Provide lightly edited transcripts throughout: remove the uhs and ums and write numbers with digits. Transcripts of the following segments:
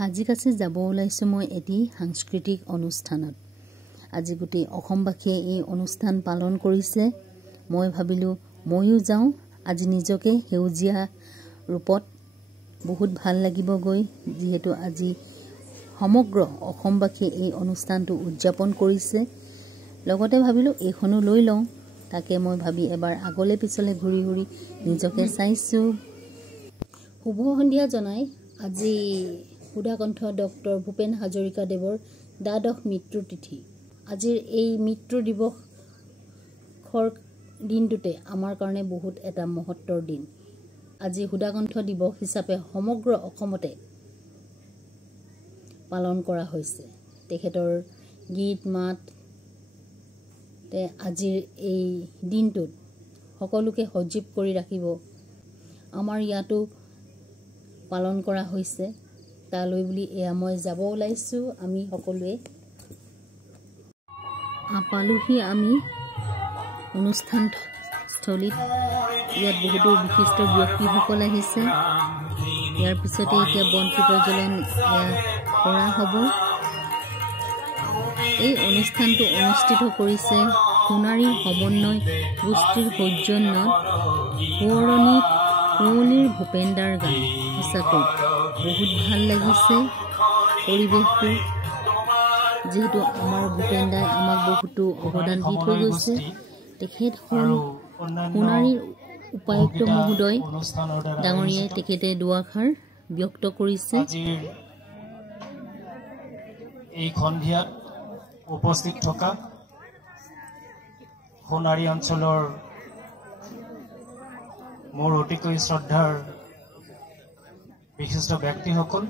হাজিকাছি যাব ওলাইছো মই এটি সাংস্কৃতিক অনুষ্ঠানত। আজি গোটেই অসমবাসীয়ে এই অনুষ্ঠান পালন কৰিছে। মই ভাবিলো ময়ো যাওঁ। আজি নিজকে সেউজীয়া ৰূপত বহুত ভাল লাগিব গৈ, যিহেতু আজি সমগ্ৰ অসমবাসীয়ে এই অনুষ্ঠানটো উদযাপন কৰিছে। লগতে ভাবিলো এইখনো লৈ লওঁ। তাকে মই ভাবি এবাৰ আগলে পিছলে ঘূৰি ঘূৰি নিজকে চাইছো। শুভ সন্ধিয়া জনাই আজি সুধাকণ্ঠ ডক্টৰ ভূপেন হাজৰিকাদেৱৰ দ্বাদশ মৃত্যু তিথি। আজিৰ এই মৃত্যু দিৱসৰ দিনটোতে আমাৰ কাৰণে বহুত এটা মহত্বৰ দিন। আজি সুধাকণ্ঠ দিৱস হিচাপে সমগ্ৰ অসমতে পালন কৰা হৈছে। তেখেতৰ গীত মাত আজিৰ এই দিনটোত সকলোকে সজীৱ কৰি ৰাখিব। আমাৰ ইয়াতো পালন কৰা হৈছে। তালৈ বুলি এয়া মই যাব ওলাইছোঁ। আমি সকলোৱে পালোহি আমি অনুষ্ঠানস্থলীত। ইয়াত বহুতো বিশিষ্ট ব্যক্তিসকল আহিছে। ইয়াৰ পিছতে এতিয়া বন্তি প্ৰজ্বলন কৰা হ'ব। এই অনুষ্ঠানটো অনুষ্ঠিত কৰিছে সোণাৰী সমন্বয় গোষ্ঠীৰ সৌজন্যত সোঁৱৰণিত কুঁৱলীৰ ভূপেনদাৰ গান। সঁচাকৈ বহুত ভাল লাগিছে পৰিৱেশটো, যিহেতু আমাৰ ভূপেনদাই আমাক বহুতো অৱদান দি থৈ গৈছে। তেখেত হ'ল সোণাৰীৰ উপায়ুক্ত মহোদয় ডাঙৰীয়াই তেখেতে দুআষাৰ ব্যক্ত কৰিছে। এই সন্ধিয়াত উপস্থিত থকা সোণাৰী অঞ্চলৰ মোৰ অতিকৈ শ্ৰদ্ধাৰ বিশিষ্ট ব্যক্তিসকল,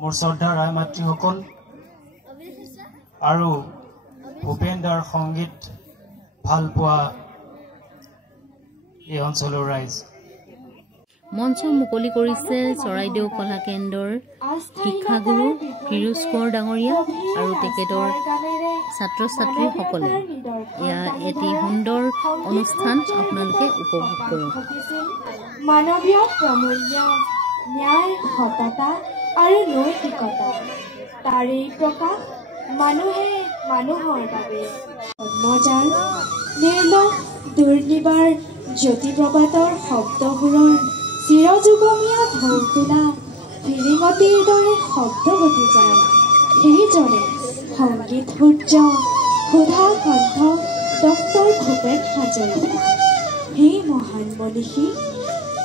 মোৰ শ্ৰদ্ধাৰ আই মাতৃসকল আৰু ভূপেনদাৰ সংগীত ভাল পোৱা এই অঞ্চলৰ ৰাইজ। মঞ্চ মুকলি কৰিছে চৰাইদেউ কলা কেন্দ্ৰৰ শিক্ষাগুৰু ফিৰোজ কোঁৱৰ ডাঙৰীয়া আৰু তেখেতৰ ছাত্ৰ ছাত্ৰীসকলে। এয়া এটি সুন্দৰ অনুষ্ঠান, আপোনালোকে উপভোগ কৰক। মানৱীয় প্ৰমূল্য, ন্যায়, সততা আৰু নৈতিকতা, তাৰেই প্ৰকাশ মানুহে মানুহৰ বাবে। জন্মজাল নিৰ্লোভ দুৰ্নিবাৰ জ্যোতিপ্ৰপাতৰ শব্দবোৰৰ চিৰযুগমীয়া ঢৌ তোলা ফিৰিঙতিৰ দৰে শব্দ গতি যায়। সেইজনে সংগীত সূৰ্য সুধাকণ্ঠ ডক্টৰ ভূপেন হাজৰিকা। সেই মহান মনীষী,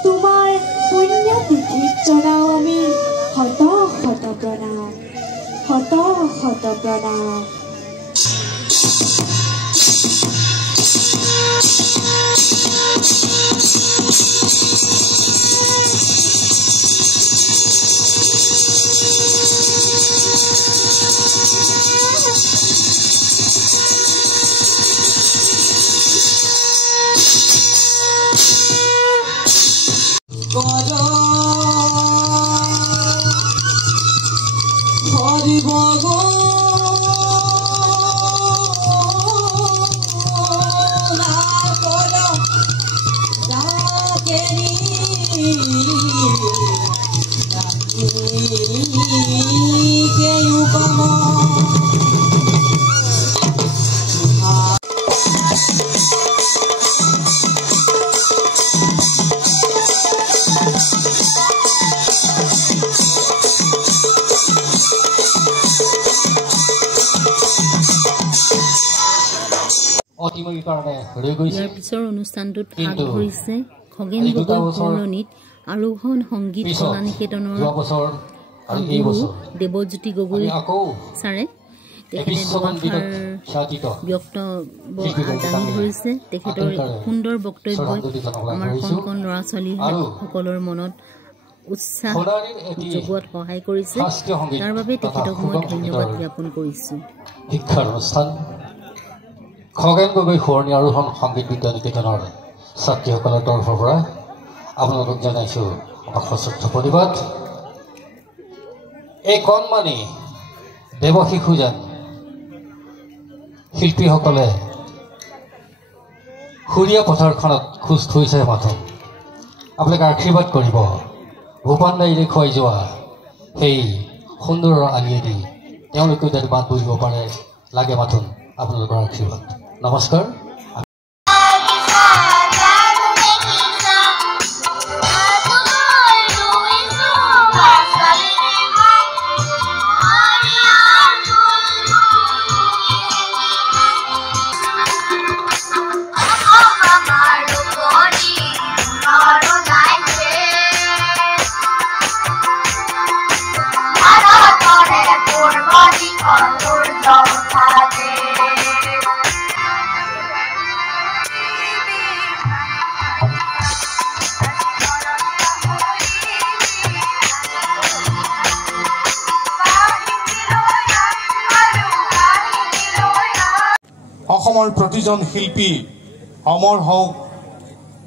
তোমাৰ পুণ্য তিথিত জনাওঁ আমি শত শত প্ৰণাম, শত শত প্ৰণাম। ইয়াৰ পিছৰ অনুষ্ঠানটোত ভাগ ধৰিছে খগেন গগৈ সোঁৱৰণিত আৰোহণ সংগীত কলা নিকেতনৰ দেৱজ্যোতি গগৈ ছাৰে। তেখেতে দুআষাৰ ব্যক্তব্য দাঙি ধৰিছে। তেখেতৰ সুন্দৰ বক্তব্যই আমাৰ কণ কণ ল'ৰা ছোৱালীসকলৰ মনত উৎসাহ যোগোৱাত সহায় কৰিছে। তাৰ বাবে তেখেতক মই ধন্যবাদ জ্ঞাপন কৰিছোঁ। শিক্ষাৰ অনুষ্ঠান খগেন গগৈ সোঁৱৰণি আৰোহণ সংগীত বিদ্যা নিকেতনৰ ছাত্ৰীসকলৰ তৰফৰ পৰা আপোনালোকক জনাইছোঁ সশ্ৰদ্ধ প্ৰণিবাদ। এই কণমানি দেৱশিশু যেন শিল্পীসকলে সুৰীয়া পথাৰখনত খোজ থৈছে মাথো। আপোনালোকে আশীৰ্বাদ কৰিব। ভূপান দাই দেখুৱাই যোৱা সেই সুন্দৰৰ আলিয়েদি তেওঁলোকেও যাতে বাট বুজিব পাৰে লাগে মাথোন আপোনালোকৰ আশীৰ্বাদ নমস্কাৰ অসমৰ প্ৰতিজন শিল্পী অমৰ হওক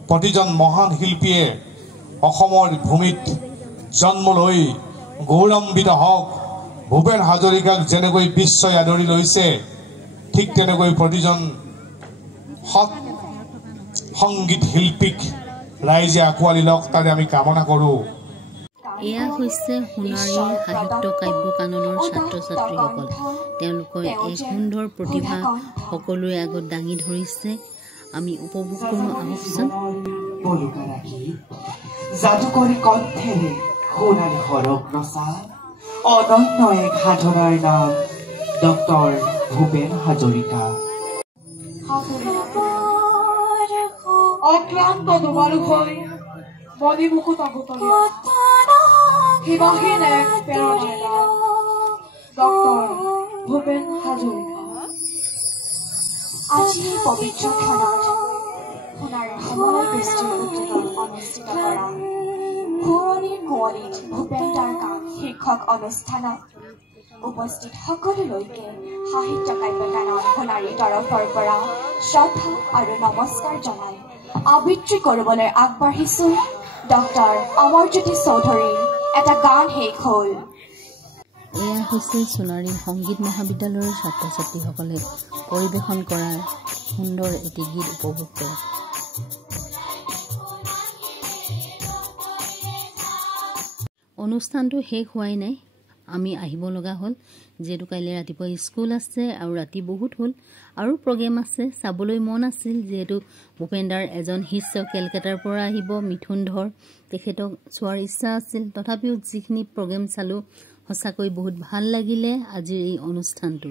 প্ৰতিজন মহান শিল্পীয়ে অসমৰ ভূমিত জন্ম লৈ গৌৰৱান্বিত হওক ভূপেন হাজৰিকাক যেনেকৈ বিশ্বই আদৰি লৈছে ঠিক তেনেকৈ প্ৰতিজন সৎ সংগীত শিল্পীক ৰাইজে আঁকোৱালি লওক তাৰে আমি কামনা কৰোঁ এয়া হৈছে সোণাৰীৰ সাহিত্য কাব্য কাননৰ ছাত্ৰ ছাত্ৰীসকল তেওঁলোকৰ এক সুন্দৰ প্ৰতিভা সকলোৰে আগত দাঙি ধৰিছে আমি উপভোগ কৰোঁ আহকচোন যাদুকৰী কণ্ঠেৰে সোণাৰী হৰক ৰচা অনন্য এক সাধনাৰ নাম ডক্টৰ ভূপেন হাজৰিকা অক্লান্ত তোমাৰ হৈ মণি মুকুট অবতলী শিৱাহীন এক প্ৰেৰণাৰ নাম ডক্টৰ ভূপেন হাজৰিকা আজি পবিত্ৰ ক্ষণত সোণাৰীৰ সময় দৃষ্টিৰ উদ্যোগত অনুষ্ঠিত কৰা পুৰণিৰ কুঁৱলীত ভূপেন দাৰ গান শীৰ্ষক অনুষ্ঠানত উপস্থিত সকলোলৈকে সাহিত্য কাব্য কানন সোণাৰীৰ তৰফৰ পৰা শ্ৰদ্ধা আৰু নমস্কাৰ জনাই আবৃত্তি কৰিবলৈ আগবাঢ়িছোঁ ডক্টৰ অমৰজ্যোতি চৌধুৰীৰ এটা গান শেষ হ'ল এয়া হৈছে সোণাৰী সংগীত মহাবিদ্যালয়ৰ ছাত্ৰ ছাত্ৰীসকলে পৰিৱেশন কৰা সুন্দৰ এটি গীত উপভোগ কৰে অনুষ্ঠানটো শেষ হোৱাই নাই আমি আহিব লগা হ'ল যিহেতু কাইলৈ ৰাতিপুৱা স্কুল আছে আৰু ৰাতি বহুত হ'ল আৰু প্ৰগ্ৰেম আছে চাবলৈ মন আছিল যিহেতু ভূপেনদাৰ এজন শিষ্য কেলকাতাৰ পৰা আহিব মিথুন ধৰ তেখেতক চোৱাৰ ইচ্ছা আছিল তথাপিও যিখিনি প্ৰগ্ৰেম চালোঁ সঁচাকৈ বহুত ভাল লাগিলে আজিৰ এই অনুষ্ঠানটো